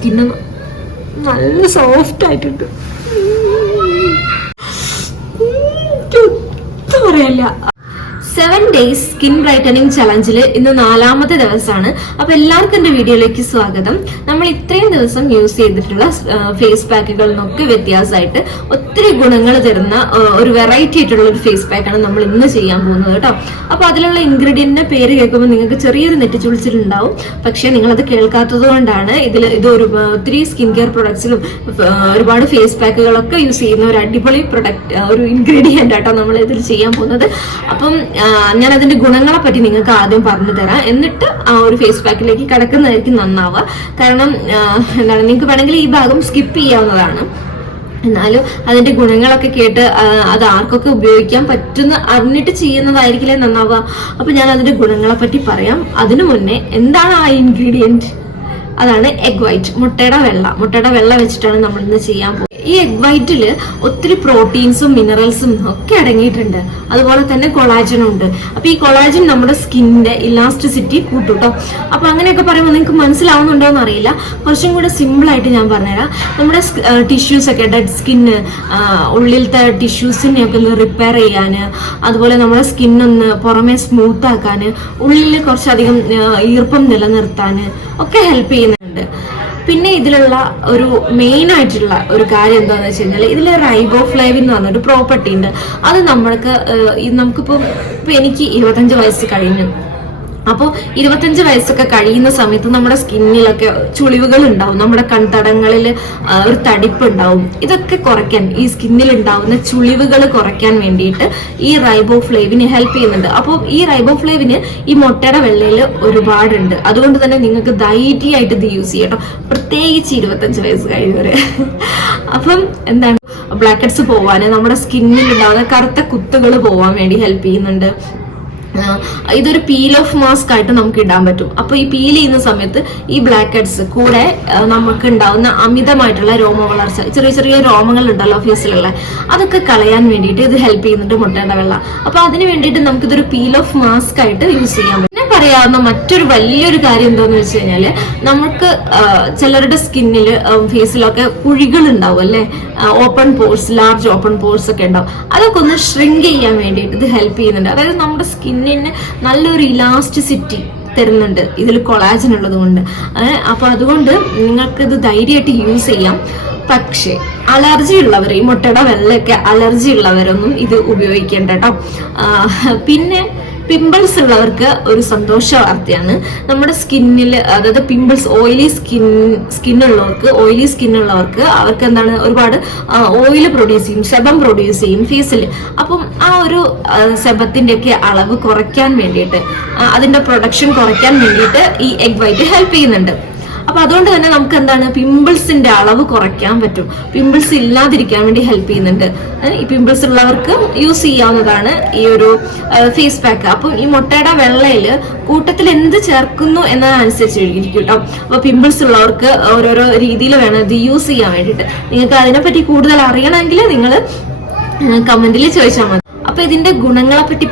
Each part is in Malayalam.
സ്കിന്ന് നല്ല സോഫ്റ്റ് ആയിട്ടുണ്ട്. പറയല്ല. 7 days സ്കിൻ ബ്രൈറ്റനിങ് ചലഞ്ചിൽ ഇന്ന് 4ാമത്തെ ദിവസമാണ്. അപ്പൊ എല്ലാവർക്കും എന്റെ വീഡിയോയിലേക്ക് സ്വാഗതം. നമ്മൾ ഇത്രയും ദിവസം യൂസ് ചെയ്തിട്ടുള്ള ഫേസ് പാക്കുകളിൽ നിന്നൊക്കെ വ്യത്യാസമായിട്ട് ഒത്തിരി ഗുണങ്ങൾ തരുന്ന ഒരു വെറൈറ്റി ആയിട്ടുള്ള ഒരു ഫേസ് പാക്കാണ് നമ്മൾ ഇന്ന് ചെയ്യാൻ പോകുന്നത് കേട്ടോ. അപ്പൊ അതിലുള്ള ഇൻഗ്രീഡിയന്റിന്റെ പേര് കേൾക്കുമ്പോൾ നിങ്ങൾക്ക് ചെറിയൊരു നെറ്റിച്ചുളിച്ചിട്ടുണ്ടാവും. പക്ഷെ നിങ്ങളത് കേൾക്കാത്തത് കൊണ്ടാണ്. ഇത് ഒത്തിരി സ്കിൻ കെയർ പ്രൊഡക്ട്സിലും ഒരുപാട് ഫേസ് പാക്കുകളൊക്കെ യൂസ് ചെയ്യുന്ന ഒരു അടിപൊളി ഒരു ഇൻഗ്രീഡിയന്റ് ആട്ടോ നമ്മൾ ഇതിൽ ചെയ്യാൻ പോകുന്നത്. അപ്പം ഞാൻ അതിന്റെ ഗുണങ്ങളെ പറ്റി നിങ്ങൾക്ക് ആദ്യം പറഞ്ഞു തരാം. എന്നിട്ട് ആ ഒരു ഫേസ് പാക്കിലേക്ക് കിടക്കുന്നതായിരിക്കും നന്നാവുക. കാരണം എന്താണ്, നിങ്ങൾക്ക് വേണമെങ്കിൽ ഈ ഭാഗം സ്കിപ്പ് ചെയ്യാവുന്നതാണ്. എന്നാലും അതിന്റെ ഗുണങ്ങളൊക്കെ കേട്ട് അത് ആർക്കൊക്കെ ഉപയോഗിക്കാൻ പറ്റുന്ന അറിഞ്ഞിട്ട് ചെയ്യുന്നതായിരിക്കില്ലേ നന്നാവുക. അപ്പൊ ഞാൻ അതിന്റെ ഗുണങ്ങളെ പറ്റി പറയാം. അതിനു മുന്നേ എന്താണ് ആ ഇൻഗ്രീഡിയന്റ്? അതാണ് എഗ് വൈറ്റ്, മുട്ടയുടെ വെള്ള വെച്ചിട്ടാണ് നമ്മൾ ഇന്ന് ചെയ്യാൻ പോകുന്നത്. ഈ എഗ് വൈറ്റിൽ ഒത്തിരി പ്രോട്ടീൻസും മിനറൽസും ഒക്കെ അടങ്ങിയിട്ടുണ്ട്. അതുപോലെ തന്നെ കൊളാജനും ഉണ്ട്. അപ്പൊ ഈ കൊളാജൻ നമ്മുടെ സ്കിന്നിന്റെ ഇലാസ്റ്റിസിറ്റി കൂട്ടും കേട്ടോ. അപ്പൊ അങ്ങനെയൊക്കെ പറയുമ്പോൾ നിങ്ങൾക്ക് മനസ്സിലാവുന്നുണ്ടോ എന്ന് അറിയില്ല. കുറച്ചും കൂടെ സിമ്പിൾ ആയിട്ട് ഞാൻ പറഞ്ഞുതരാം. നമ്മുടെ ടിഷ്യൂസ് ഒക്കെ, ഡെഡ് സ്കിന്ന്, ഉള്ളിലത്തെ ടിഷ്യൂസിനെയൊക്കെ ഒന്ന് റിപ്പയർ ചെയ്യാന്, അതുപോലെ നമ്മുടെ സ്കിന്നൊന്ന് പുറമെ സ്മൂത്ത് ആക്കാന്, ഉള്ളിൽ കുറച്ചധികം ഈർപ്പം നിലനിർത്താന് ഒക്കെ ഹെൽപ്പ് ചെയ്യുന്നുണ്ട്. പിന്നെ ഇതിലുള്ള ഒരു മെയിൻ ആയിട്ടുള്ള ഒരു കാര്യം എന്താണെന്ന് വെച്ച് കഴിഞ്ഞാൽ ഇതിൽ റൈബോഫ്ലേവിൻ എന്ന് പറഞ്ഞൊരു പ്രോപ്പർട്ടി ഉണ്ട്. അത് നമുക്കിപ്പോൾ എനിക്ക് 25 വയസ്സ് കഴിഞ്ഞു. അപ്പോൾ 25 വയസ്സൊക്കെ കഴിയുന്ന സമയത്ത് നമ്മുടെ സ്കിന്നിലൊക്കെ ചുളിവുകൾ ഉണ്ടാവും, നമ്മുടെ കൺതടങ്ങളിൽ ഒരു തടിപ്പ് ഉണ്ടാവും. ഇതൊക്കെ കുറയ്ക്കാൻ, ഈ സ്കിന്നിൽ ഉണ്ടാവുന്ന ചുളിവുകൾ കുറയ്ക്കാൻ വേണ്ടിയിട്ട് ഈ റൈബോഫ്ലേവിന് ഹെൽപ്പ് ചെയ്യുന്നുണ്ട്. അപ്പോൾ ഈ റൈബോഫ്ലേവിന് ഈ മുട്ടയുടെ വെള്ളയിൽ ഒരുപാടുണ്ട്. അതുകൊണ്ട് തന്നെ നിങ്ങൾക്ക് ധൈര്യമായിട്ട് ഇത് യൂസ് ചെയ്യട്ടോ, പ്രത്യേകിച്ച് 25 വയസ്സ് കഴിഞ്ഞവര്. അപ്പം എന്താണ്, ബ്ലാക്ക് ഹെഡ്സ് പോവാന്, നമ്മുടെ സ്കിന്നിൽ ഉണ്ടാകുന്ന കറുത്ത കുത്തുകൾ പോവാൻ വേണ്ടി ഹെൽപ്പ് ചെയ്യുന്നുണ്ട്. ഇതൊരു പീൽ ഓഫ് മാസ്ക് ആയിട്ട് നമുക്ക് ഇടാൻ പറ്റും. അപ്പൊ ഈ പീൽ ചെയ്യുന്ന സമയത്ത് ഈ ബ്ലാക്ക് ഹെഡ്സ് കൂടെ നമുക്ക് ഉണ്ടാവുന്ന അമിതമായിട്ടുള്ള രോമ വളർച്ച, ചെറിയ ചെറിയ രോമങ്ങൾ ഉണ്ടല്ലോ ഫേസിലുള്ള, അതൊക്കെ കളയാൻ വേണ്ടിയിട്ട് ഇത് ഹെൽപ്പ് ചെയ്യുന്നുണ്ട് മുട്ടയുടെ വെള്ള. അപ്പൊ അതിന് വേണ്ടിയിട്ട് നമുക്കിതൊരു പീൽ ഓഫ് മാസ്ക് ആയിട്ട് യൂസ് ചെയ്യാൻ പറ്റും. പിന്നെ പറയാവുന്ന മറ്റൊരു വലിയൊരു കാര്യം എന്താന്ന് വെച്ച് കഴിഞ്ഞാല്, നമുക്ക് ചിലരുടെ സ്കിന്നില് ഫേസിലൊക്കെ കുഴികൾ ഉണ്ടാവും അല്ലെ, open pores, large open pores ഒക്കെ ഉണ്ടാവും. അതൊക്കെ ഒന്ന് ഷ്രിങ്ക് ചെയ്യാൻ വേണ്ടിയിട്ട് ഇത് ഹെൽപ്പ് ചെയ്യുന്നുണ്ട്. അതായത് നമ്മുടെ സ്കിന്നിന് നല്ലൊരു ഇലാസ്റ്റിസിറ്റി തരുന്നുണ്ട് ഇതിൽ കൊളാജൻ ഉള്ളത് കൊണ്ട്. അപ്പൊ അതുകൊണ്ട് നിങ്ങൾക്ക് ഇത് ധൈര്യമായിട്ട് യൂസ് ചെയ്യാം. പക്ഷെ അലർജി ഉള്ളവർ, ഈ മുട്ടയുടെ വെള്ളമൊക്കെ അലർജി ഉള്ളവരൊന്നും ഇത് ഉപയോഗിക്കേണ്ട കേട്ടോ. പിന്നെ പിമ്പിൾസ് ഉള്ളവർക്ക് ഒരു സന്തോഷ വാർത്തയാണ്. നമ്മുടെ സ്കിന്നിൽ, അതായത് പിമ്പിൾസ്, ഓയിലി സ്കിന്നുള്ളവർക്ക് അവർക്ക് എന്താണ്, ഒരുപാട് ഓയിൽ പ്രൊഡ്യൂസ് ചെയ്യും, സെബം പ്രൊഡ്യൂസ് ചെയ്യും ഫേസിൽ. അപ്പം ആ ഒരു സെബത്തിന്റെ ഒക്കെ അളവ് കുറയ്ക്കാൻ വേണ്ടിയിട്ട്, അതിന്റെ പ്രൊഡക്ഷൻ കുറയ്ക്കാൻ വേണ്ടിയിട്ട് ഈ എഗ് വൈറ്റ് ഹെൽപ്പ് ചെയ്യുന്നുണ്ട്. അപ്പൊ അതുകൊണ്ട് തന്നെ നമുക്ക് എന്താണ്, പിമ്പിൾസിന്റെ അളവ് കുറയ്ക്കാൻ പറ്റും. പിമ്പിൾസ് ഇല്ലാതിരിക്കാൻ വേണ്ടി ഹെൽപ്പ് ചെയ്യുന്നുണ്ട്. ഈ പിമ്പിൾസ് ഉള്ളവർക്ക് യൂസ് ചെയ്യാവുന്നതാണ് ഈ ഒരു ഫേസ് പാക്ക്. അപ്പം ഈ മുട്ടയുടെ വെള്ളയില് കൂട്ടത്തിൽ എന്ത് ചേർക്കുന്നു എന്നതനുസരിച്ച് ഇരിക്കും കേട്ടോ. അപ്പൊ പിമ്പിൾസ് ഉള്ളവർക്ക് ഓരോരോ രീതിയിൽ വേണം ഇത് യൂസ് ചെയ്യാൻ വേണ്ടിയിട്ട്. നിങ്ങൾക്ക് അതിനെപ്പറ്റി കൂടുതൽ അറിയണമെങ്കിൽ നിങ്ങൾ കമന്റിൽ ചോദിച്ചാൽ മതി. അപ്പൊ ഇതിന്റെ ഗുണങ്ങളെ പറ്റി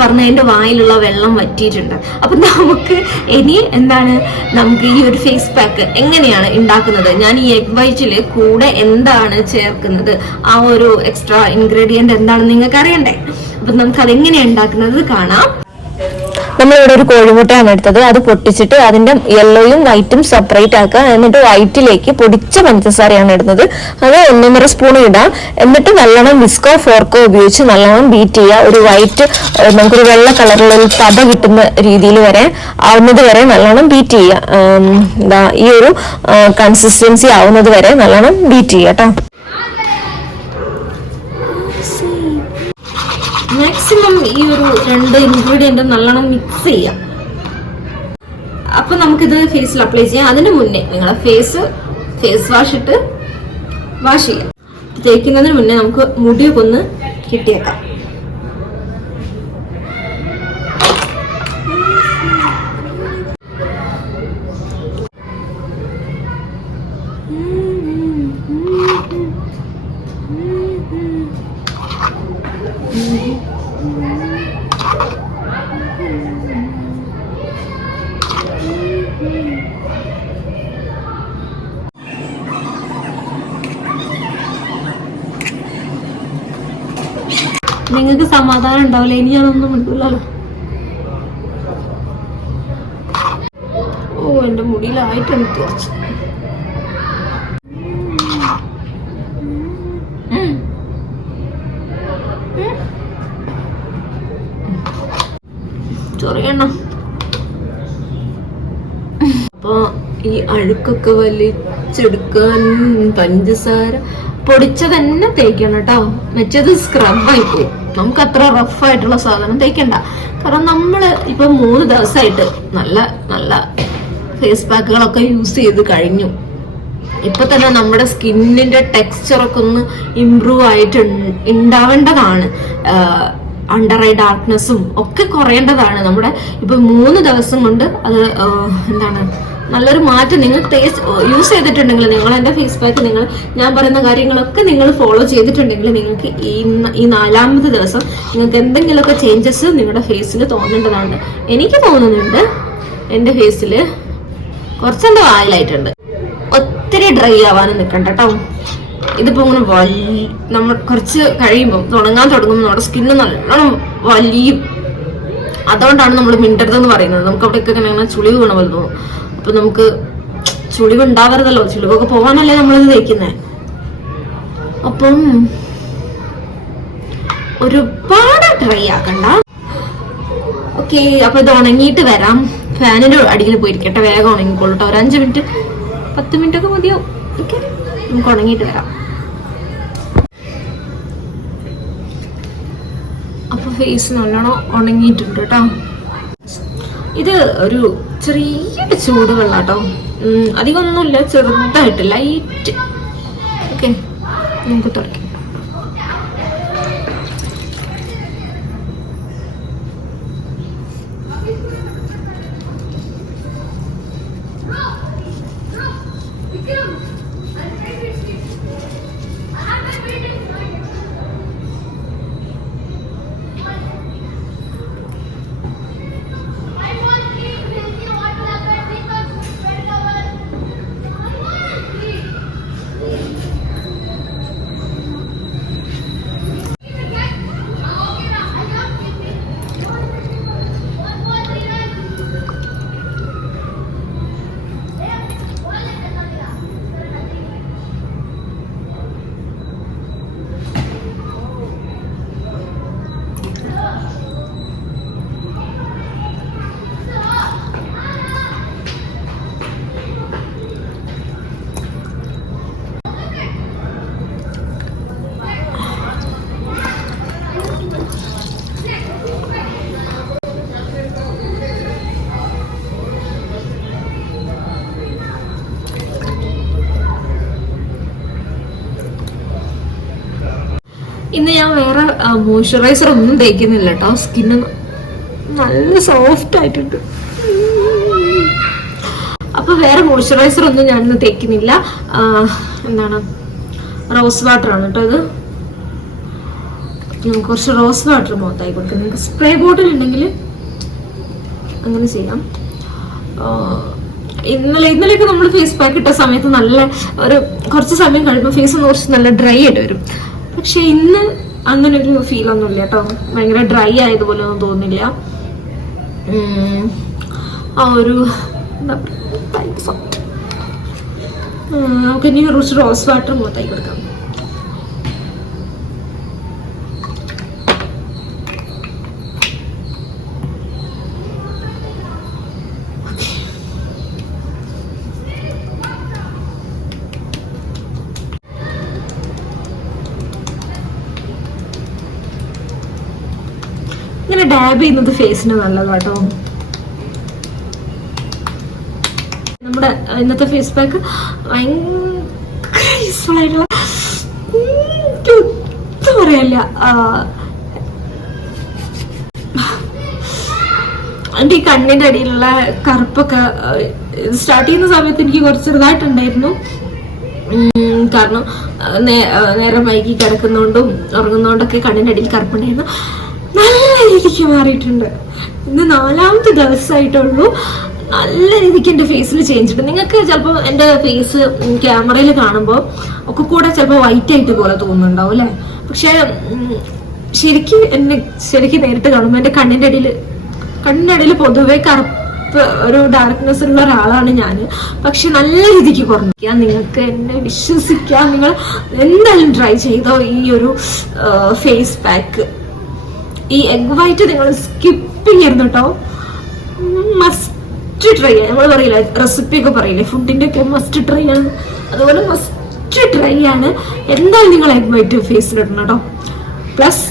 പറഞ്ഞ് എന്റെ വായിലുള്ള വെള്ളം വറ്റിയിട്ടുണ്ട്. അപ്പൊ നമുക്ക് ഇനി എന്താണ്, നമുക്ക് ഈ ഒരു ഫേസ് പാക്ക് എങ്ങനെയാണ് ഉണ്ടാക്കുന്നത്, ഞാൻ ഈ എഗ് വൈറ്റില് കൂടെ എന്താണ് ചേർക്കുന്നത്, ആ ഒരു എക്സ്ട്രാ ഇൻഗ്രീഡിയന്റ് എന്താണെന്ന് നിങ്ങൾക്ക് അറിയണ്ടേ. അപ്പൊ നമുക്ക് അതെങ്ങനെയാണ് ഉണ്ടാക്കുന്നത് കാണാം. നമ്മളിവിടെ ഒരു കോഴിമുട്ടയാണ് എടുത്തത്. അത് പൊട്ടിച്ചിട്ട് അതിന്റെ യെല്ലോയും വൈറ്റും സെപ്പറേറ്റ് ആക്കുക. എന്നിട്ട് വൈറ്റിലേക്ക് പൊടിച്ച പഞ്ചസാരയാണ് ഇടുന്നത്. അത് 1.5 സ്പൂൺ ഇടാം. എന്നിട്ട് നല്ലോണം വിസ്കോ ഫോർക്കോ ഉപയോഗിച്ച് നല്ലോണം ബീറ്റ് ചെയ്യുക. ഒരു വൈറ്റ്, നമുക്കൊരു വെള്ള കളറിലുള്ള ഒരു പത കിട്ടുന്ന രീതിയിൽ വരെ ആവുന്നത് വരെ നല്ലോണം ബീറ്റ് ചെയ്യുക. ഈ ഒരു കൺസിസ്റ്റൻസി ആവുന്നത് വരെ നല്ലോണം ബീറ്റ് ചെയ്യുക കേട്ടോ. മാക്സിമം ഈ ഒരു 2 ഇൻഗ്രീഡിയന്റ് നല്ലോണം മിക്സ് ചെയ്യാം. അപ്പൊ നമുക്കിത് ഫേസിൽ അപ്ലൈ ചെയ്യാം. അതിന് മുന്നേ നിങ്ങളെ ഫേസ് വാഷ് ഇട്ട് വാഷ് ചെയ്യാം. തേക്കുന്നതിന് മുന്നേ നമുക്ക് മുടിയൊക്കെ ഒന്ന് കെട്ടിയേക്കാം. നിങ്ങൾക്ക് സമാധാനം ഉണ്ടാവില്ല. ഇനി ഞാനൊന്നും മിണ്ടൂലല്ലോ. ഓ, എന്റെ മുടിയിലായിട്ടുണ്ട് കുറച്ച്. ചൊറിയണ്ണ. അപ്പൊ ഈ അഴുക്കൊക്കെ വലിച്ചെടുക്കാൻ പഞ്ചസാര പൊടിച്ച തന്നെ തേക്കണം കേട്ടോ. മറ്റേത് സ്ക്രബായി പോയി. നമുക്ക് അത്ര റഫായിട്ടുള്ള സാധനം തേക്കണ്ട. കാരണം നമ്മള് ഇപ്പൊ 3 ദിവസമായിട്ട് നല്ല നല്ല ഫേസ് പാക്കുകളൊക്കെ യൂസ് ചെയ്ത് കഴിഞ്ഞു. ഇപ്പൊ തന്നെ നമ്മുടെ സ്കിന്നിന്റെ ടെക്സ്ചറൊക്കെ ഒന്ന് ഇംപ്രൂവ് ആയിട്ട് ഉണ്ടാവേണ്ടതാണ്. അണ്ടർ ഐ ഡാർക്ക്നെസ്സും ഒക്കെ കുറയേണ്ടതാണ്. നമ്മുടെ ഇപ്പൊ 3 ദിവസം കൊണ്ട് അത് എന്താണ് നല്ലൊരു മാറ്റം നിങ്ങൾ യൂസ് ചെയ്തിട്ടുണ്ടെങ്കിൽ, നിങ്ങൾ എന്റെ ഫേസ് പാക്ക് ഞാൻ പറയുന്ന കാര്യങ്ങളൊക്കെ നിങ്ങൾ ഫോളോ ചെയ്തിട്ടുണ്ടെങ്കിൽ നിങ്ങൾക്ക് ഈ 4ാമത്തെ ദിവസം നിങ്ങൾക്ക് എന്തെങ്കിലുമൊക്കെ ചേഞ്ചസ് നിങ്ങളുടെ ഫേസിൽ തോന്നേണ്ടതാണ്. എനിക്ക് തോന്നുന്നുണ്ട് എന്റെ ഫേസിൽ കുറച്ചെന്തോ വായിലായിട്ടുണ്ട്. ഒത്തിരി ഡ്രൈ ആവാനും നിൽക്കണ്ട കേട്ടോ. ഇതിപ്പോ ഇങ്ങനെ നമ്മൾ കുറച്ച് കഴിയുമ്പോൾ തുടങ്ങാൻ തുടങ്ങുമ്പോൾ നമ്മുടെ സ്കിന്ന് നല്ലോണം വലിയും. അതുകൊണ്ടാണ് നമ്മൾ മിണ്ടരുതെന്ന് പറയുന്നത്. നമുക്ക് അവിടെയൊക്കെ ഇങ്ങനെ ചുളിവ് വീണ പോലെ തോന്നും. അപ്പൊ നമുക്ക് ചുളിവ് ഉണ്ടാവരുതല്ലോ. ചുളിവൊക്കെ പോകാനല്ലേ നമ്മളിത് തേക്കുന്നേ. അപ്പം ഒരുപാട് ഡ്രൈ ആക്കണ്ട. ഓക്കെ, അപ്പൊ ഇത് ഉണങ്ങിയിട്ട് വരാം. ഫാനിന്റെ അടിയിൽ പോയിരിക്കട്ടെ, വേഗം ഉണങ്ങിക്കോളൂട്ടോ. ഒരു 5 മിനിറ്റ് 10 മിനിറ്റ് ഒക്കെ മതിയാവും. ഓക്കെ, നമുക്ക് ഉണങ്ങിയിട്ട് വരാം. അപ്പൊ ഫേസ് നല്ലോണം ഉണങ്ങിയിട്ടുണ്ട് കേട്ടോ. ഇത് ഒരു ചെറിയ ചൂടുവെള്ളം കേട്ടോ. അധികം ഒന്നുമില്ല, ചെറുതായിട്ട് ലൈറ്റ്. ഓക്കെ, നമുക്ക് തുടക്കാം. ഇന്ന് ഞാൻ വേറെ മോയ്സ്ചറൈസർ ഒന്നും തേക്കുന്നില്ല കേട്ടോ. സ്കിന്ന് നല്ല സോഫ്റ്റ് ആയിട്ടുണ്ട്. അപ്പൊ വേറെ മോയ്സ്ചറൈസർ ഒന്നും ഞാനിന്ന് തേക്കുന്നില്ല. എന്താണ്, റോസ് വാട്ടർ ആണ് കേട്ടോ ഇത്. കുറച്ച് റോസ് വാട്ടർ മുഖത്തായി കൊടുക്കാം. നിങ്ങൾക്ക് സ്പ്രേ ബോട്ടിൽ ഉണ്ടെങ്കിൽ അങ്ങനെ ചെയ്യാം. ഇന്നലെയൊക്കെ നമ്മൾ ഫേസ് പാക്ക് ഇട്ട സമയത്ത് നല്ല കുറച്ച് സമയം കഴിയുമ്പോൾ ഫേസ് ഒന്ന് കുറച്ച് നല്ല ഡ്രൈ ആയിട്ട് വരും. പക്ഷെ ഇന്ന് അങ്ങനെ ഒരു ഫീൽ ഒന്നുമില്ല കേട്ടോ. ഭയങ്കര ഡ്രൈ ആയതുപോലെ ഒന്നും തോന്നില്ല. ആ ഒരു നമുക്ക് ഇനി കുറച്ച് റോസ് വാട്ടർ മുഖത്തായി കൊടുക്കാം. ഇങ്ങനെ ഡാബ് ചെയ്യുന്നത് ഫേസിന് നല്ലതാട്ടോ. നമ്മുടെ ഇന്നത്തെ ഫേസ് പാക്ക് ഭയങ്കര യൂസ്ഫുൾ ആയിട്ടുള്ള, ഒന്നും പറയല്ല. എൻ്റെ ഈ കണ്ണിന്റെ അടിയിലുള്ള കറുപ്പൊക്കെ സ്റ്റാർട്ട് ചെയ്യുന്ന സമയത്ത് എനിക്ക് കുറച്ച് ചെറുതായിട്ടുണ്ടായിരുന്നു. കാരണം നേരം വൈകി കിടക്കുന്നോണ്ടും ഉറങ്ങുന്നോണ്ടൊക്കെ കണ്ണിന്റെ അടിയിൽ കറുപ്പുണ്ടായിരുന്നു. നല്ല രീതിക്ക് മാറിയിട്ടുണ്ട്. ഇന്ന് 4ാമത്തെ ദിവസമായിട്ടുള്ളൂ. നല്ല രീതിക്ക് എൻ്റെ ഫേസിൽ ചേഞ്ച് ഉണ്ട്. നിങ്ങൾക്ക് ചിലപ്പോൾ എൻ്റെ ഫേസ് ക്യാമറയിൽ കാണുമ്പോൾ ഒക്കെ കൂടെ ചിലപ്പോൾ വൈറ്റ് ആയിട്ട് പോലെ തോന്നുന്നുണ്ടാവും അല്ലേ. പക്ഷെ ശരിക്കും നേരിട്ട് കാണുമ്പോൾ എൻ്റെ കണ്ണിൻ്റെ അടിയിൽ പൊതുവെ കറുപ്പ് ഒരു ഡാർക്ക്നെസ് ഉള്ള ഒരാളാണ് ഞാൻ. പക്ഷെ നല്ല രീതിക്ക് കുറഞ്ഞിരിക്കുക. നിങ്ങൾക്ക് എന്നെ വിശ്വസിക്കാം, നിങ്ങൾ എന്തായാലും ട്രൈ ചെയ്തോ ഈ ഒരു ഫേസ് പാക്ക്. ഈ എഗ് വൈറ്റ് നിങ്ങൾ സ്കിപ്പ് ചെയ്യരുത് കേട്ടോ, മസ്റ്റ് ട്രൈ ചെയ്യാം. നമ്മൾ പറയില്ല, റെസിപ്പി ഒക്കെ പറയില്ലേ, ഫുഡിന്റെ ഒക്കെ മസ്റ്റ് ട്രൈ ആണ്, അതുപോലെ മസ്റ്റ് ട്രൈ ആണ്. എന്തായാലും നിങ്ങൾ എഗ് വൈറ്റ് ഫേസിലിടണം കേട്ടോ. പ്ലസ്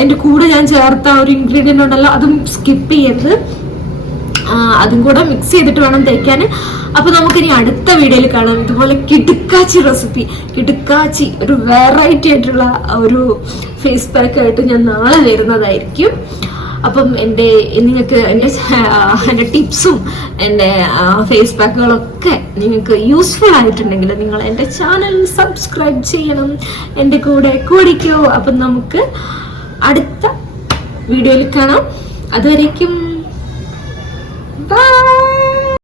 എൻ്റെ കൂടെ ഞാൻ ചേർത്ത ഒരു ഇൻഗ്രീഡിയൻ്റ് ഉണ്ടല്ലോ, അതും സ്കിപ്പ് ചെയ്യരുത്. അതും കൂടെ മിക്സ് ചെയ്തിട്ട് വേണം തേക്കാൻ. അപ്പൊ നമുക്കിനി അടുത്ത വീഡിയോയിൽ കാണാം. ഇതുപോലെ കിടുക്കാച്ചി റെസിപ്പി, കിടുക്കാച്ചി ഒരു വെറൈറ്റി ആയിട്ടുള്ള ഒരു ഫേസ് പാക്ക് ആയിട്ട് ഞാൻ നാളെ വരുന്നതായിരിക്കും. അപ്പം നിങ്ങൾക്ക് എൻ്റെ ടിപ്സും എൻ്റെ ഫേസ് പാക്കുകളൊക്കെ നിങ്ങൾക്ക് യൂസ്ഫുൾ ആയിട്ടുണ്ടെങ്കിൽ നിങ്ങൾ എൻ്റെ ചാനൽ സബ്സ്ക്രൈബ് ചെയ്യണം, എൻ്റെ കൂടെ കൂടിക്കോ. അപ്പം നമുക്ക് അടുത്ത വീഡിയോയിൽ കാണാം. അതുവരേക്കും